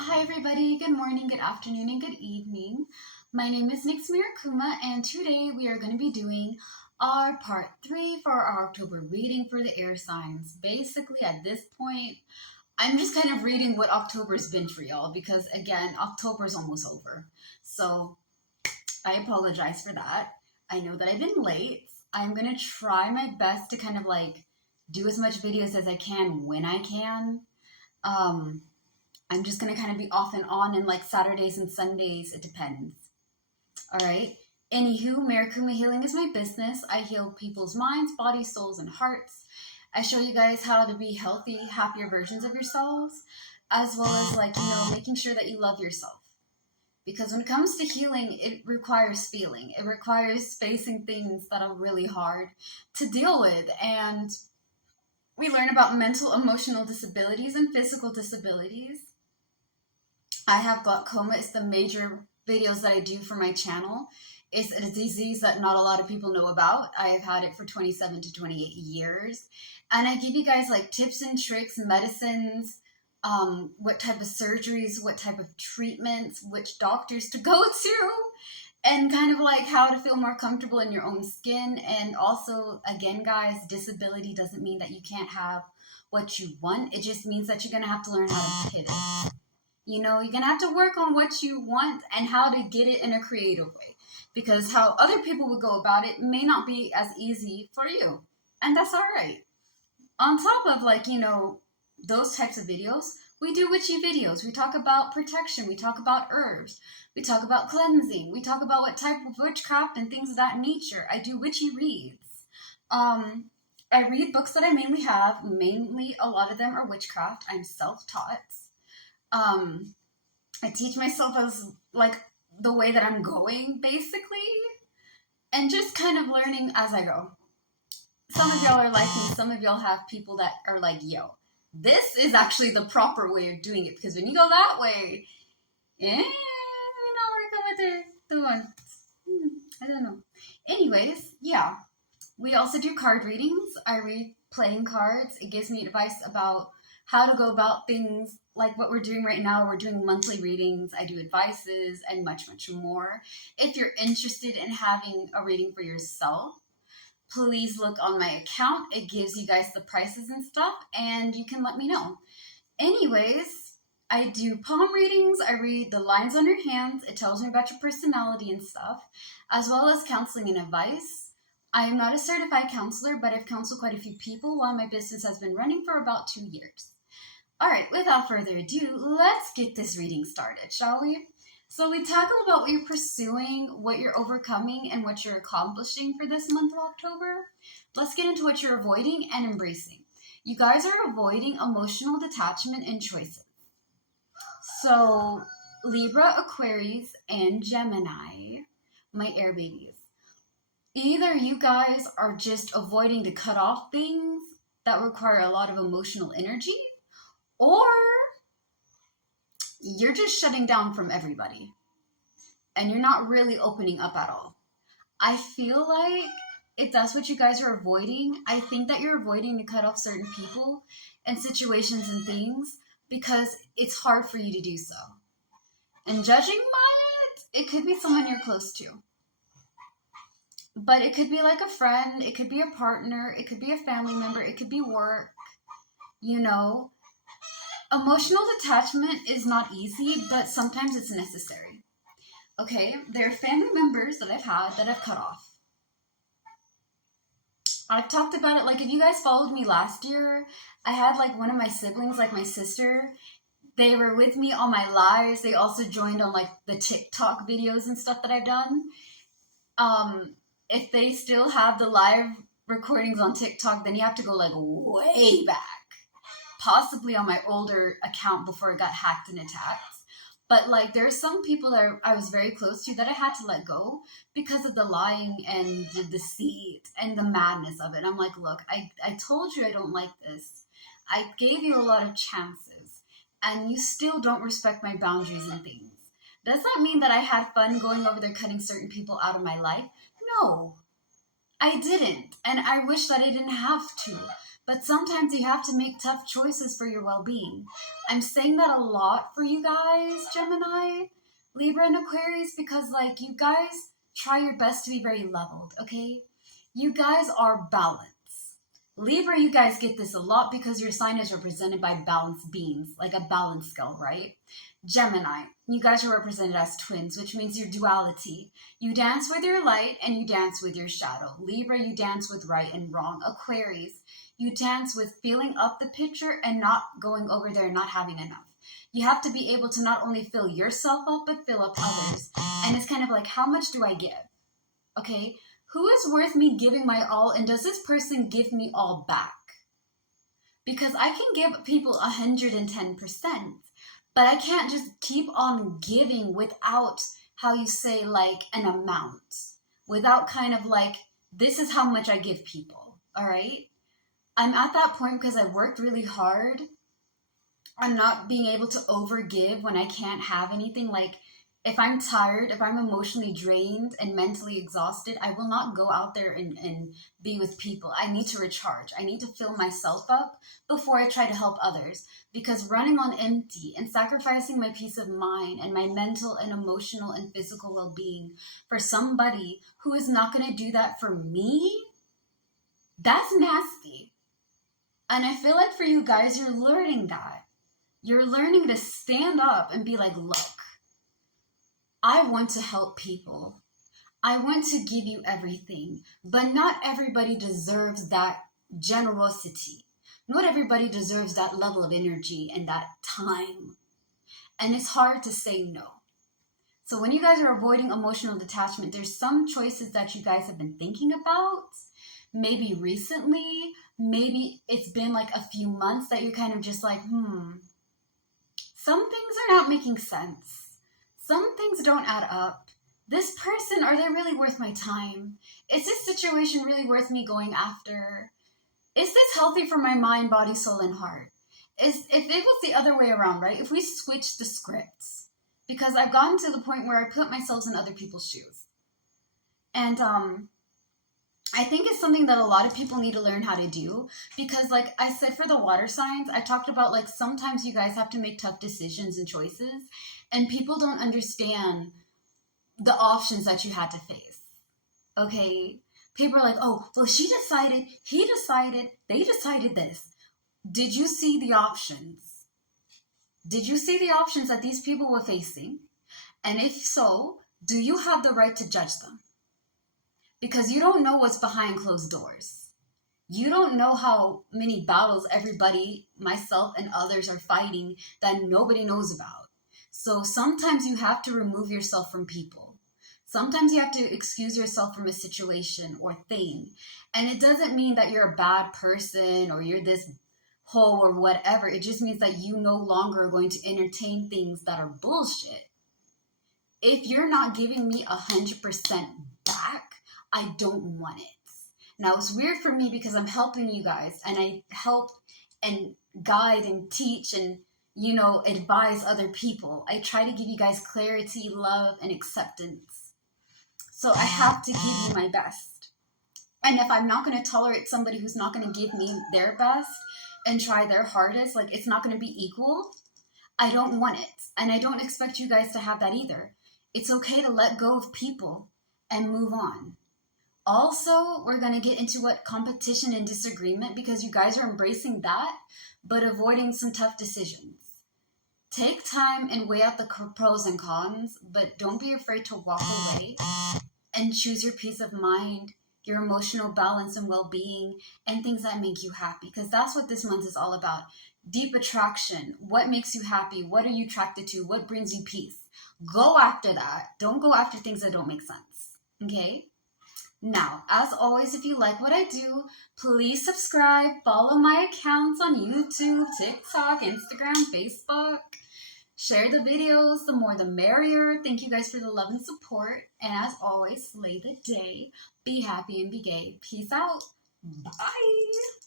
Hi everybody, good morning, good afternoon, and good evening. My name is Nix Mirakuma, and today we are going to be doing our part 3 for our October reading for the air signs. Basically, at this point, I'm just kind of reading what October's been for y'all because, again, October's almost over. So, I apologize for that. I know that I've been late. I'm going to try my best to kind of do as much videos as I can when I can. Um, I'm just gonna kind of be off and on, and like Saturdays and Sundays, it depends. All right. Anywho, Mirakuma Healing is my business. I heal people's minds, bodies, souls, and hearts. I show you guys how to be healthy, happier versions of yourselves, as well as making sure that you love yourself. Because when it comes to healing, it requires feeling. It requires facing things that are really hard to deal with. And we learn about mental, emotional disabilities and physical disabilities. I have glaucoma. It's the major videos that I do for my channel. It's a disease that not a lot of people know about. I have had it for 27 to 28 years. And I give you guys like tips and tricks, medicines, what type of surgeries, what type of treatments, which doctors to go to, and kind of like how to feel more comfortable in your own skin. And also, again, guys, disability doesn't mean that you can't have what you want. It just means that you're going to have to learn how to pivot. You're going to have to work on what you want and how to get it in a creative way. Because how other people would go about it may not be as easy for you. And that's all right. On top of those types of videos, we do witchy videos. We talk about protection. We talk about herbs. We talk about cleansing. We talk about what type of witchcraft and things of that nature. I do witchy reads. I read books that I mainly have. Mainly, a lot of them are witchcraft. I'm self-taught. I teach myself as the way that I'm going, basically, and just kind of learning as I go. Some of y'all are like me. Some of y'all have people that are like, yo, this is actually the proper way of doing it, because when you go that way, you're not working with the one. I don't know. Anyways, yeah. We also do card readings. I read playing cards. It gives me advice about how to go about things like what we're doing right now. We're doing monthly readings. I do advices and much, much more. If you're interested in having a reading for yourself, please look on my account. It gives you guys the prices and stuff, and you can let me know. Anyways, I do palm readings. I read the lines on your hands. It tells me about your personality and stuff, as well as counseling and advice. I am not a certified counselor, but I've counseled quite a few people while my business has been running for about 2 years. All right, without further ado, let's get this reading started, shall we? So we tackle about what you're pursuing, what you're overcoming, and what you're accomplishing for this month of October. Let's get into what you're avoiding and embracing. You guys are avoiding emotional detachment and choices. So Libra, Aquarius, and Gemini, my air babies. Either you guys are just avoiding to cut off things that require a lot of emotional energy, or you're just shutting down from everybody and you're not really opening up at all. I feel like if that's what you guys are avoiding, I think that you're avoiding to cut off certain people and situations and things because it's hard for you to do so. And judging by it could be someone you're close to. But it could be like a friend, it could be a partner, it could be a family member, it could be work, Emotional detachment is not easy, but sometimes it's necessary. Okay, there are family members that I've had that I've cut off. I've talked about it, like if you guys followed me last year, I had like one of my siblings, like my sister, they were with me on my lives. They also joined on like the TikTok videos and stuff that I've done. If they still have the live recordings on TikTok, then you have to go like way back. Possibly on my older account before it got hacked and attacked. But like there's some people that I was very close to that I had to let go because of the lying and the deceit and the madness of it. I'm like, look, I told you I don't like this. I gave you a lot of chances and you still don't respect my boundaries and things. Does that mean that I had fun going over there cutting certain people out of my life? No, I didn't. And I wish that I didn't have to. But sometimes you have to make tough choices for your well-being. I'm saying that a lot for you guys, Gemini, Libra, and Aquarius, because like you guys try your best to be very leveled, okay? You guys are balanced. Libra, you guys get this a lot because your sign is represented by balanced beings, like a balance scale, right? Gemini, you guys are represented as twins, which means your duality. You dance with your light and you dance with your shadow. Libra, you dance with right and wrong. Aquarius, you dance with filling up the picture and not going over there and not having enough. You have to be able to not only fill yourself up, but fill up others. And it's kind of like, how much do I give? Okay? Who is worth me giving my all, and does this person give me all back? Because I can give people 110%, but I can't just keep on giving without, how you say, like an amount. Without kind of like, this is how much I give people, all right? I'm at that point because I've worked really hard. I'm not being able to overgive when I can't have anything. Like, if I'm tired, if I'm emotionally drained and mentally exhausted, I will not go out there and be with people. I need to recharge. I need to fill myself up before I try to help others. Because running on empty and sacrificing my peace of mind and my mental and emotional and physical well-being for somebody who is not going to do that for me, that's nasty. And I feel like for you guys, you're learning that. You're learning to stand up and be like, look, I want to help people. I want to give you everything, but not everybody deserves that generosity. Not everybody deserves that level of energy and that time. And it's hard to say no. So when you guys are avoiding emotional detachment, there's some choices that you guys have been thinking about. Maybe recently, maybe it's been like a few months that you're kind of just like, some things are not making sense. Some things don't add up. This person, are they really worth my time? Is this situation really worth me going after? Is this healthy for my mind, body, soul, and heart? If it was the other way around, right? If we switch the scripts, because I've gotten to the point where I put myself in other people's shoes. And I think it's something that a lot of people need to learn how to do, because like I said, for the water signs, I talked about like sometimes you guys have to make tough decisions and choices, and people don't understand the options that you had to face. Okay? People are like, oh, well, she decided, he decided, they decided this. Did you see the options? Did you see the options that these people were facing? And if so, do you have the right to judge them? Because you don't know what's behind closed doors. You don't know how many battles everybody, myself and others, are fighting that nobody knows about. So sometimes you have to remove yourself from people. Sometimes you have to excuse yourself from a situation or thing. And it doesn't mean that you're a bad person or you're this hoe or whatever. It just means that you no longer are going to entertain things that are bullshit. If you're not giving me 100% back, I don't want it. Now, it's weird for me because I'm helping you guys, and I help and guide and teach and, advise other people. I try to give you guys clarity, love, and acceptance. So I have to give you my best. And if I'm not going to tolerate somebody who's not going to give me their best and try their hardest, like it's not going to be equal, I don't want it. And I don't expect you guys to have that either. It's okay to let go of people and move on. Also, we're going to get into what competition and disagreement, because you guys are embracing that, but avoiding some tough decisions. Take time and weigh out the pros and cons, but don't be afraid to walk away and choose your peace of mind, your emotional balance and well-being, and things that make you happy, because that's what this month is all about. Deep attraction. What makes you happy? What are you attracted to? What brings you peace? Go after that. Don't go after things that don't make sense. Okay? Now, as always, if you like what I do, please subscribe, follow my accounts on YouTube, TikTok, Instagram, Facebook. Share the videos, the more the merrier. Thank you guys for the love and support. And as always, slay the day, be happy and be gay. Peace out. Bye.